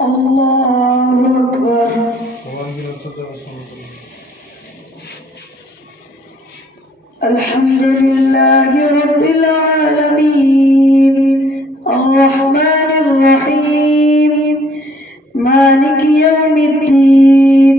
الله أكبر. الحمد لله رب العالمين الرحمن الرحيم مالك يوم الدين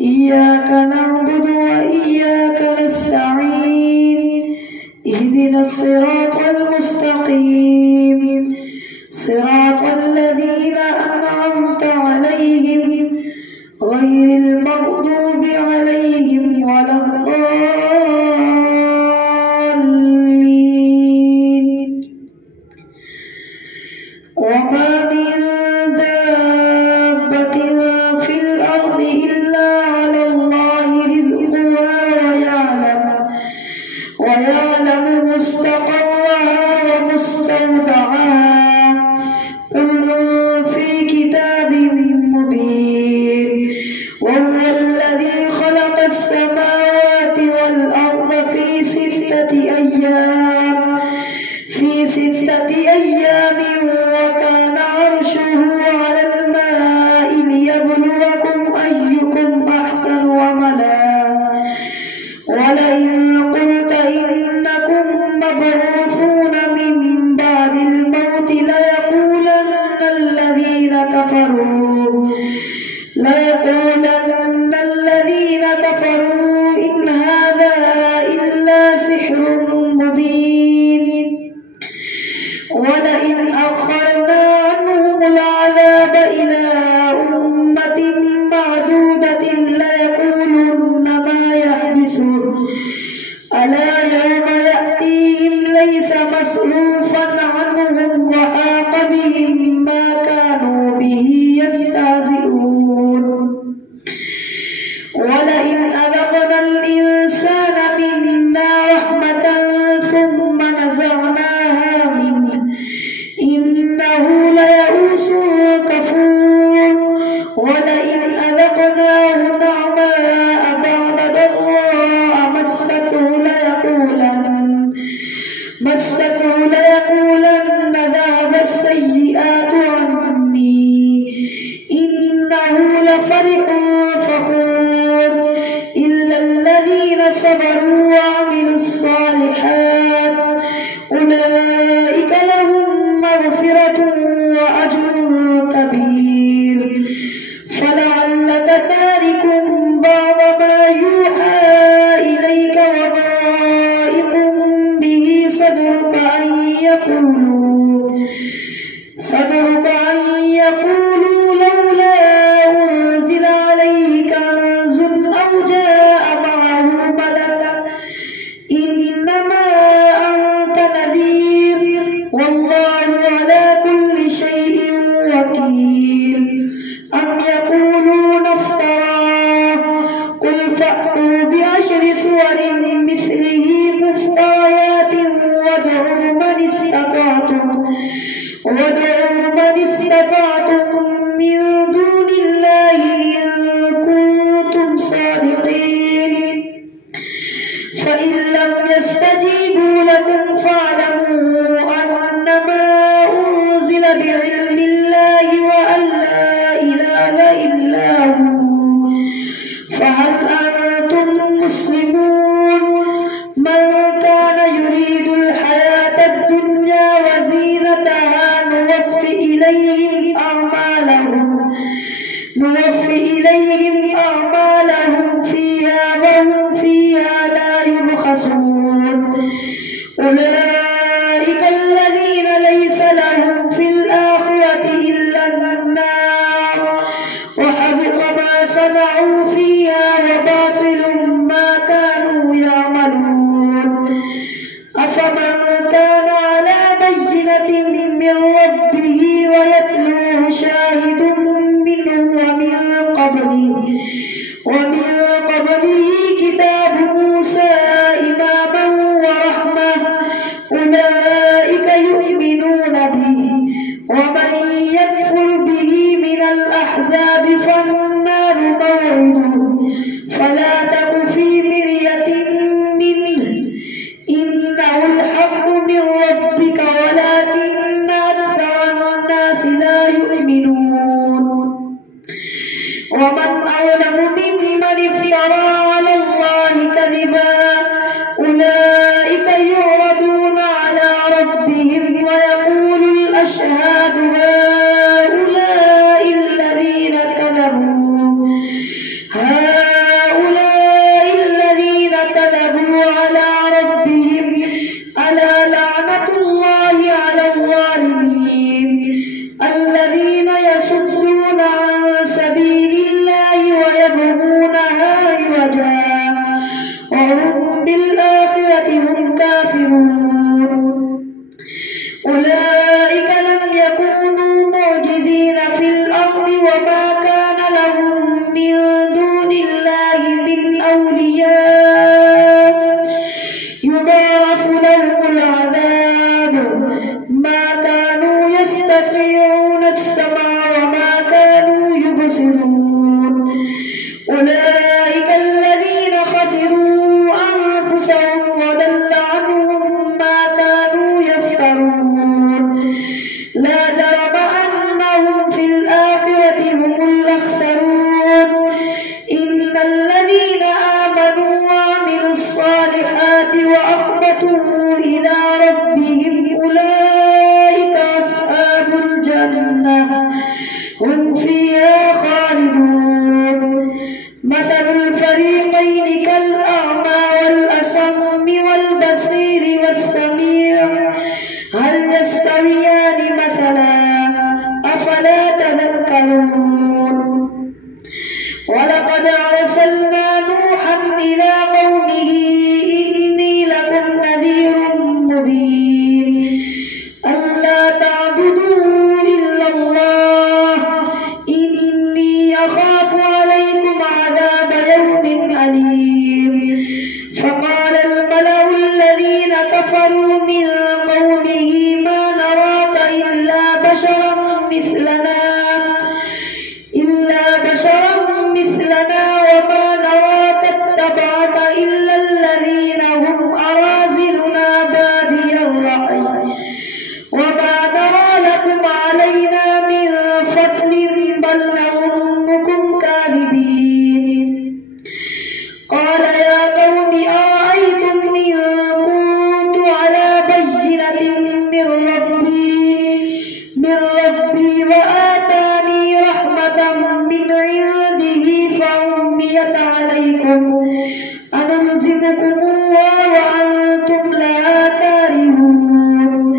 إياك نعبد وإياك نستعين اهدنا الصراط المستقيم صراط الذين أنعمت عليهم غير المغضوب عليهم ولا الضالين. وما من دابة في الأرض إلا على الله رزقها ويعلم مستقرها ومستودعها كل في كتاب مبين. وهو الذي خلق السماوات والأرض في ستة أيام وكان عرشه على الماء ليبلوكم أيكم أحسن عملا. ولئن قلت إنكم مبعوثون من بعد الموت ليقولن الذين كفروا إن هذا إلا سحر مبين. ولئن أخرنا عنهم العذاب إلى أمة معدودة ليقولن ما يحبسه ألا يوم يأتيهم ليس مصروفا عنهم وحاق بهم ما كانوا به يستهزئون. ولئن أذقنا الإنسان منا رحمة ثم نزعناها منه إنه ليئوس كفور. ولئن أذقناه نعماء بعد ضراء مسته ليقولن ذهب السيئات عني إنه لفرح فخور. إلا الذين صبروا وعملوا الصالحات أولئك لهم مغفرة وأجر كبير. فلعلك تارك بعض ما يوحى إليك وضائق به صدرك أن يقولوا لولا أنزل عليه كنز أو جاء معه ملك إنما أنت نذير والله على كل شيء وكيل. أم يقولون افتراه قل فأتوا بعشر سور مثله مفتريات وادعوا من استطعتم من دون الله إن كنتم صادقين. فإن لم يستجيبوا لكم فاعلموا أنما أنزل بعلم الله وأن لا إله إلا هو فهل أنتم مسلمون. من كان يريد الحياة الدنيا وزينتها نوفي إليهم أعمالهم فيها وهم فيها لا يبخسون. أولئك الذين ليس لهم في الآخرة إلا النار وحبط ما صنعوا فيها وباطل ما كانوا يعملون. أفمن كان على بينة من ربه ويتلوه شاهد منه ومن قبله كتاب موسى إماما ورحمة أولئك يؤمنون به. ومن يكفر به من الأحزاب فالنار موعده فلا تك في مرية منه إنه الحق من ربك ولكن أكثر الناس لا يؤمنون. الذين يصدون عن سبيل الله ويبغونها عوجا وهم بالآخرة هم كافرون أولئك لم يكونوا معجزين في الأرض وما كان لهم من دون الله من أولياء يضاعف لهم العذاب ما كانوا يستطيعون السمع وما كانوا يبصرون أولئك الذين خسروا أنفسهم وضل عنهم ما كانوا يفترون لا جرم أنهم في الآخرة هم الأخسرون إن الذين آمنوا وعملوا الصالحات وأخبتوا إلى ربهم أولئك أصحاب الجنة هم فيها خالدون مثل الفريقين كالأعمى والأصم والبصير والسميع هل يستويان مثلا أفلا تذكرون ولقد أرسلنا نوحا إلى قومه إني لكم نذير مبين ألا تعبدوا إلا الله إني أخاف عليكم عذاب يوم أليم فقال الملأ الذين كفروا من قومه ما نراك إلا بشرا مثلنا وما نراك اتبعك إلا الذين هم أراذلنا بادي الرأي وما نرى لكم علينا من فضل بل نظنكم كاذبين قال يا قوم أرأيتم إن كنت على بينة من ربي وآتاني رحمة من عنده فعميت عليكم أنلزمكموها وأنتم لها كارهون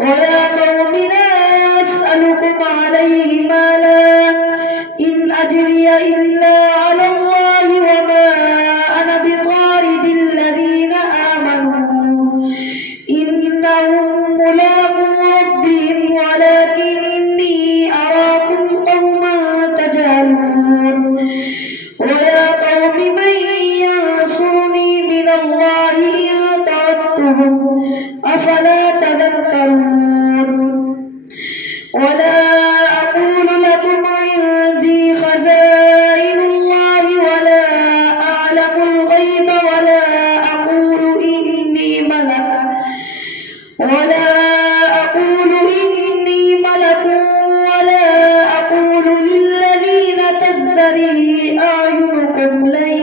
ويا قوم لا أسألكم عليه مالا إن أجري إلا على الله وما أنا بطارد الذين آمنوا إنهم ملاقو ربهم ولكني أراكم قوما تجهلون ويا قوم من ينصرني من الله إن طردتهم أفلا تذكرون ولا أقول لكم عندي خزائن الله ولا أعلم الغيب ولا أقول إني ملك ولا أقول للذين تزدري أعينكم لن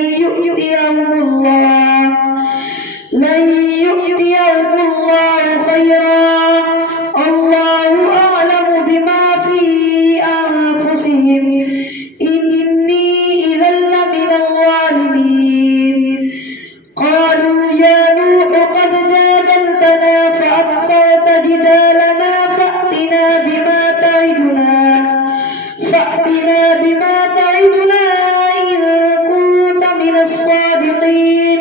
يؤتيهم الله خيرا الله أعلم بما في أنفسهم إني إذا لمن الظالمين قالوا يا نوح قد جادلتنا فأكثرت جدالنا فأتنا بما تعدنا إن كنت من الصادقين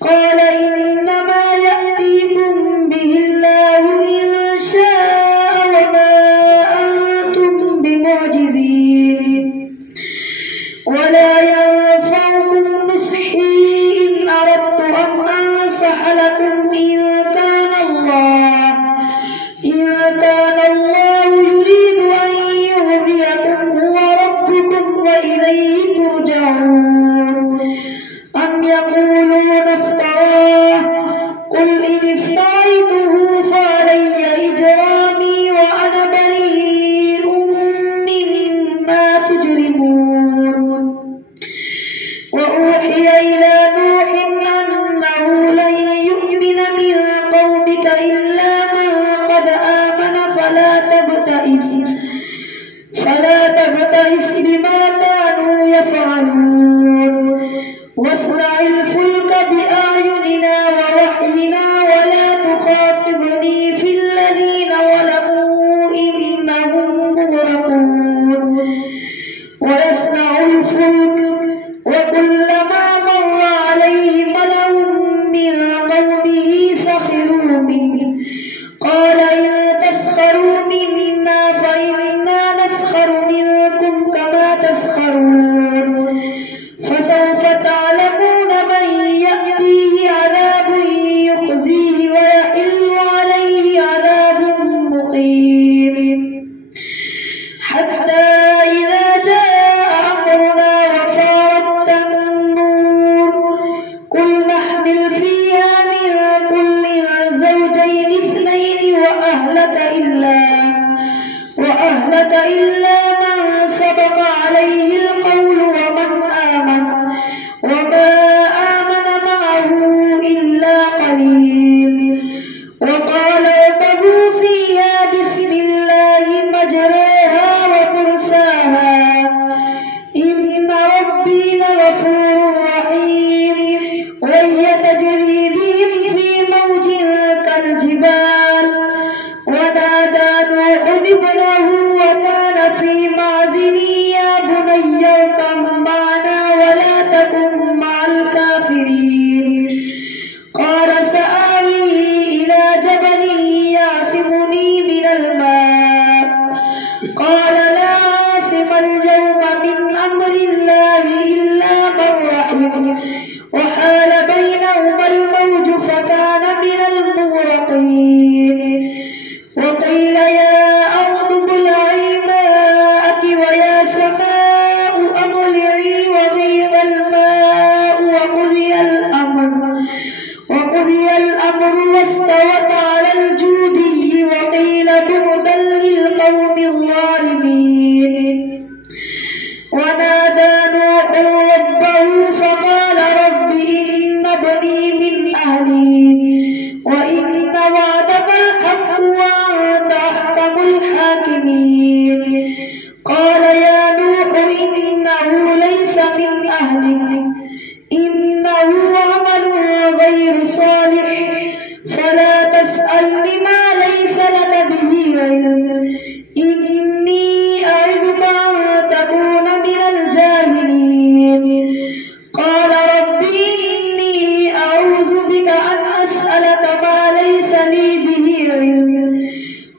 قال إنما يأتيكم به الله إن شاء وما أنتم بمعجزين ولا ينفعكم نصحي إن أردت أن أنصح لكم إن كان الله يريد أن يغويكم هو ربكم وإليه ترجعون أم يقولون افتراه قل إن افتريته فعلي إجرامي وأنا بريء مما تجرمون وأوحي إلى نوح أنه لن يؤمن من قومك إلا من قد آمن فلا تبتئس بما كانوا يفعلون واصنع الفلك بأعيننا ووحينا ولا تخاطبني في الذين ظلموا إنهم حتى إذا جاء أمرنا وفارت النور قل نحمل فيها من كل زوجين اثنين وأهلك إلا من سبق عليه القول ومن آمن وما آمن معه إلا قليل وقال اركبوا فيها بسم الله مجريها ومرساها إن ربي لغفور رحيم وهي تجري بهم في موج كالجبال ونادى نوح ابنه وكان في معزل يا بني اركب معنا ولا تكن مع الكافرين قال سآوي إلى جبل يعصمني من الماء قال لا عاصم اليوم من أمر الله إلا من رحم وحال بينهما الموج فكان من المغرقين وقيل يا أرض ابلعي ماءك ويا سماء أقلعي وغيض الماء وقضي الأمر واستوت على الجودي وقيل بعدا للقوم الظالمين ونادى نوح ربه فقال رب إن ابني من أهلي وإن وعدك الحق وأنت أحكم الحاكمين قال يا نوح إنه ليس من أهلك إنه عمل غير صالح فلا تسألني ما ليس لك به علم إني أعظك أن تكون من الجاهلين قال رب إني أعوذ بك أن أسألك ما ليس لي به علم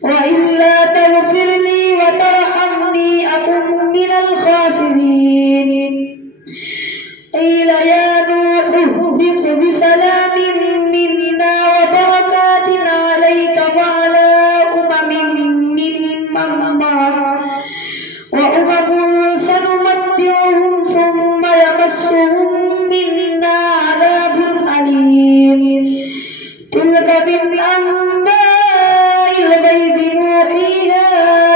وإلا تغفر لي وترحمني أكن من الخاسرين قيل يا نوح اهبط بسلام منا وبركات عليك وعلى ممن معك وأمم سنمتعهم ثم يمسهم منا عذاب أليم تلك من أنباء الغيب نوحيها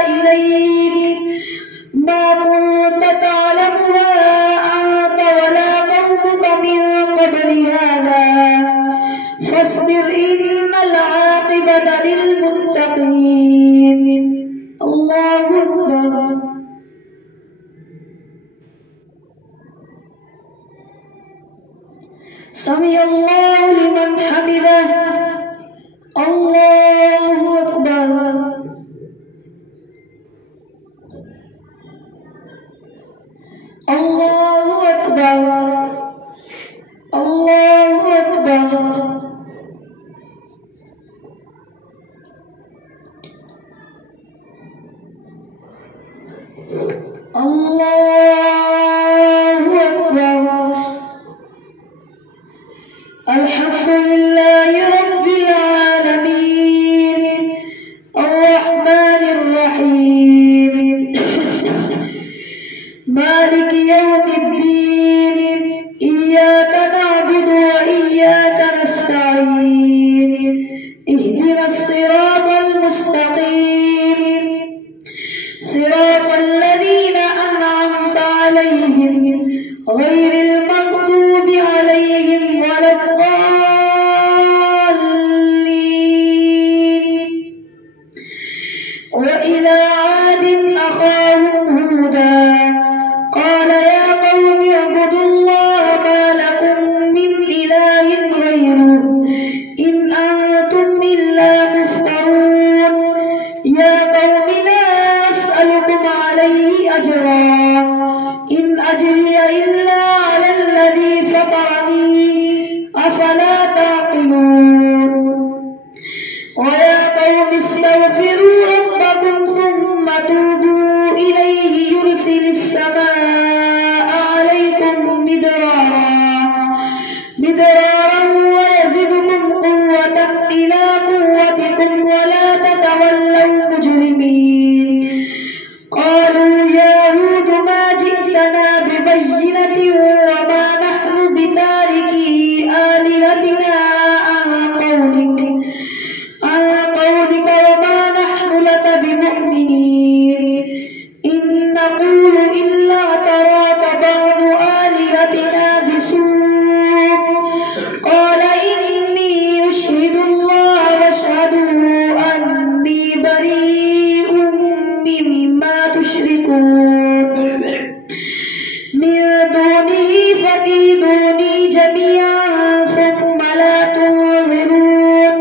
إليك ما كنت تعلمها أنت ولا قومك من قبل هذا فاصبر إن العاقبة للمتقين الله أكبر سمع الله لمن حمده الله أكبر الله أكبر الله أكبر الله أكبر الحمد لله رب العالمين الرحمن الرحيم مالك يوم الدين إياك نعبد وإياك نستعين اهدنا الصراط المستقيم صراط الذين أنعمت عليهم غير المغضوب عليهم ولا الضالين وإلى عاد أخاهم هودا قال يا قوم اعبدوا الله ما لكم من إله غيره إن أنتم إلا مفترون يا قوم لا أسألكم عليه أجرا إن أجري إلا بينة وما نحن بتاركي آلهتنا عن قولك وما نحن لك بمؤمنين إن نقول إلا اعتراك بعض آلهتنا بسوء قال إني أشهد الله واشهدوا أني بريء مما تشركون من دونه فكيدوني جميعا ثم لا تنظرون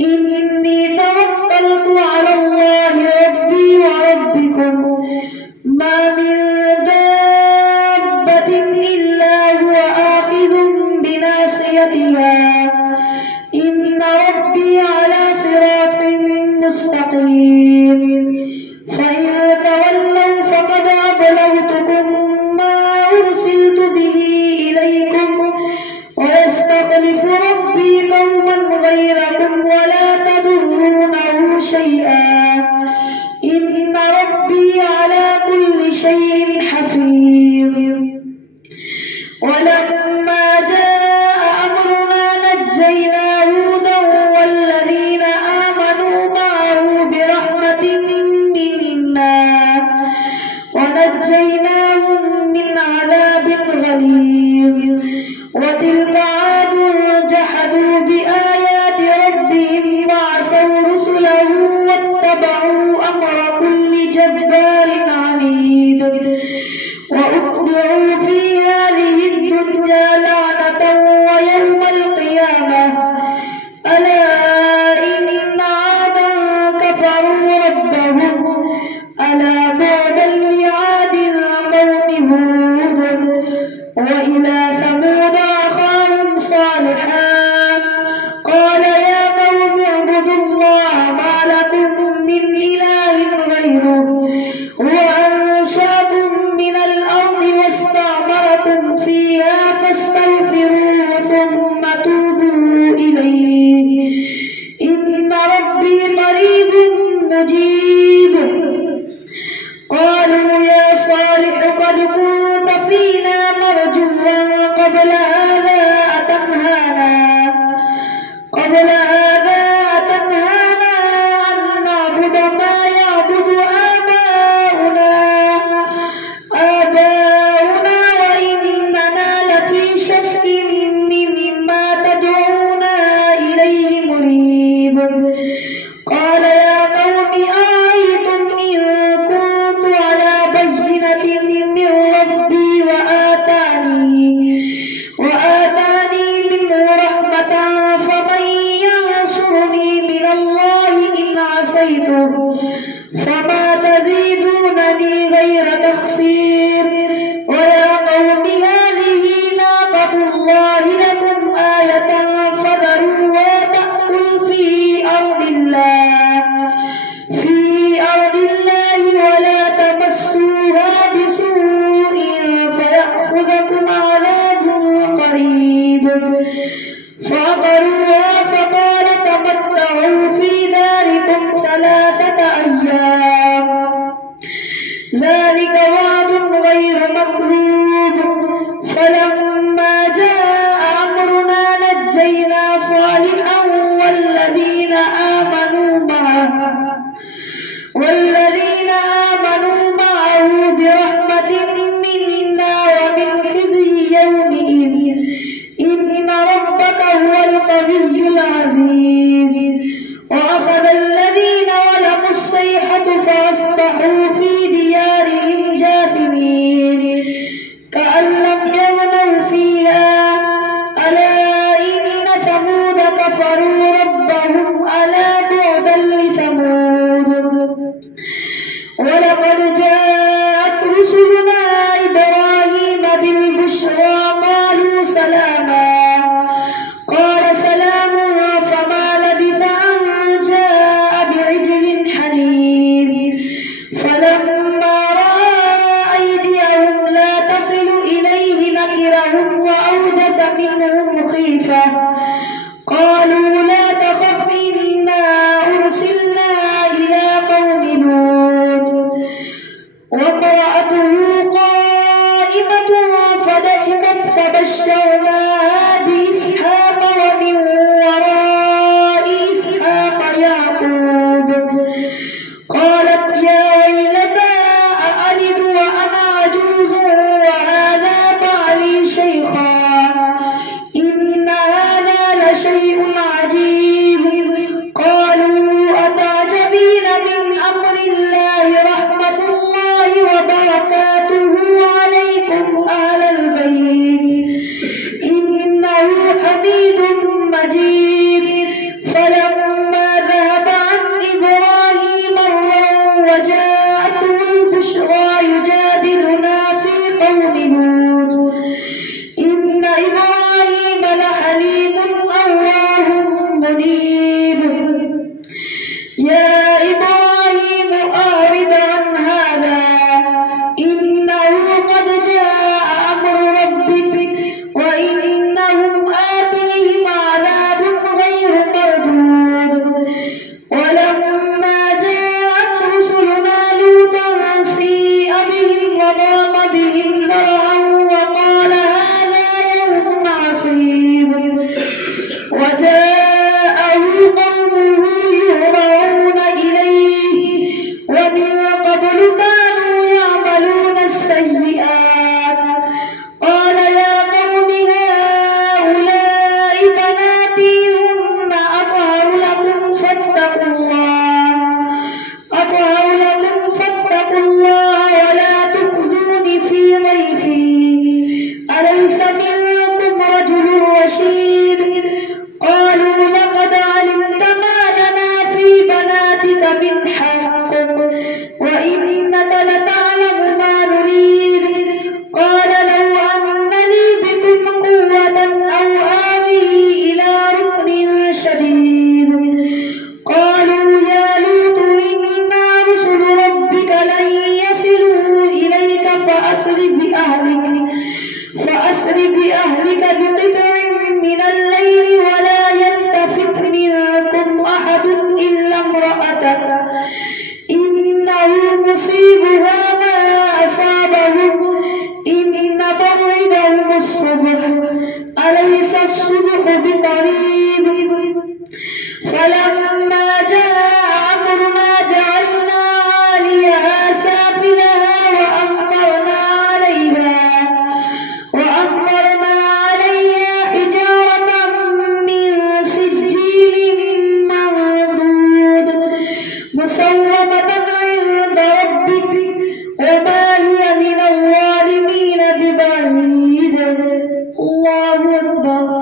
إني توكلت على الله ربي وربكم ما من دابة إلا هو آخذ بناصيتها إن ربي على صراط مستقيم فإن تولوا فقد أبلغتكم ما أرسلت به إليكم ويستخلف ربي قوما غيركم ولا تضرونه شيئا إن ربي على كل شيء حفيظ ولما جاء أمرنا نجينا هودا والذين آمنوا معه برحمة منا ونجيناهم من عذاب غليظ وتلك عاد جحدوا بآيات ربهم وعصوا رسله واتبعوا أمر كل جبار عنيد وأتبعوا في هذه الدنيا لعنة ويوم القيامة ألا إن عادا كفروا ربهم ألا بعدا لعاد قوم هود وإلى ثمود أخاهم صالحا قال يا قوم اعبدوا الله ما لكم من إله غيره هو أنشأكم من الأرض واستعمركم فيها فاستغفروه ثم توبوا إليه إن ربي قريب مجيب قالوا يا صالح قد كنت فينا مرجوا قبل هذا أتنهانا أن نعبد ما يعبد آباؤنا وإننا لفي شك مما تدعونا إليه مريب قال يا قوم أرأيتم إن كنت على بينة من ربي وآتاني منه رحمة فمن ينصرني من الله إن عصيته فما تزيدونني غير تخسير ويا قوم هذه ناقة الله لكم آية فذروها تأكل في أرض الله ولا تمسوها بسوء فيأخذكم عذاب قريب فعقروها فقال تمتعوا في داركم 3 أيام ذلك وعد غير مكذوب فلما جاء أمرنا نجينا صالحا والذين آمنوا معه برحمة منا ومن خزي يومئذ إن ربك هو القوي العزيز وأخذ الذين ظلموا الصيحة فأصبحوا في ديارهم جاثمين كأن لم يغنوا فيها ألا إن ثمود كفروا ربهم ألا بعدا لثمود ولقد جاءت رسلنا إبراهيم بالبشرى قالوا سلاما قال سلام فما لبث أن جاء بعجل حنيذ فلما رأى أيديهم لا تصل إليه نكرهم وأوجس منهم خيفة قالوا لا تخف إنا أرسلنا إلى قوم لوط وامرأته قائمة فضحكت فبشرناها بإسحاق ومن وراء إسحاق يعقوب. قالت يا ويلتى أألد وأنا عجوز وهذا بعلي شيخا إن هذا لشيء عجيب. قالوا أتعجبين من أمر الله رحمة الله وبركاته عليكم أهل البيت إنه حميد مجيد. فلما ذهب عن إبراهيم الروع وجاءته البشرى يجادلنا في قوم لوط إن إبراهيم لحليم أواه منيب. يا إبراهيم أعرض عن هذا إنه قد جاء أمر ربك وإنهم آتيهم عذاب غير مردود. ولما جاءت رسلنا لوطا سيء بهم وضاق بهم ذرعا وقال هذا يوم عصيب. وجاءه قومه يهرعون إليه ومن قبل كانوا يعملون السيئات. قال يا قوم هؤلاء بناتي هن أطهر لكم فاتقوا الله ولا تخزوني في ضيفي أليس منكم رجل رشيد. قالوا لقد علمت ما لنا في بناتك من حق وإنك لتعلم ما نريد. قال لو أن لي بكم قوة أو آوي إلى ركن شديد. قالوا يا لوط إنا رسل ربك لن يصلوا إليك فأسر بأهلك بقطع من الليل ولا يلتفت منكم أحد إلا امرأتك إنه مصيبها ما أصابهم إن موعدهم الصبح أليس الصبح بقريب. فلما جاء أمرنا جعلنا عاليها سافلها وأمطرنا عليها حجارة من سجيل منضود مسومة عند ربك وما هي من الظالمين ببعيد. الله أكبر.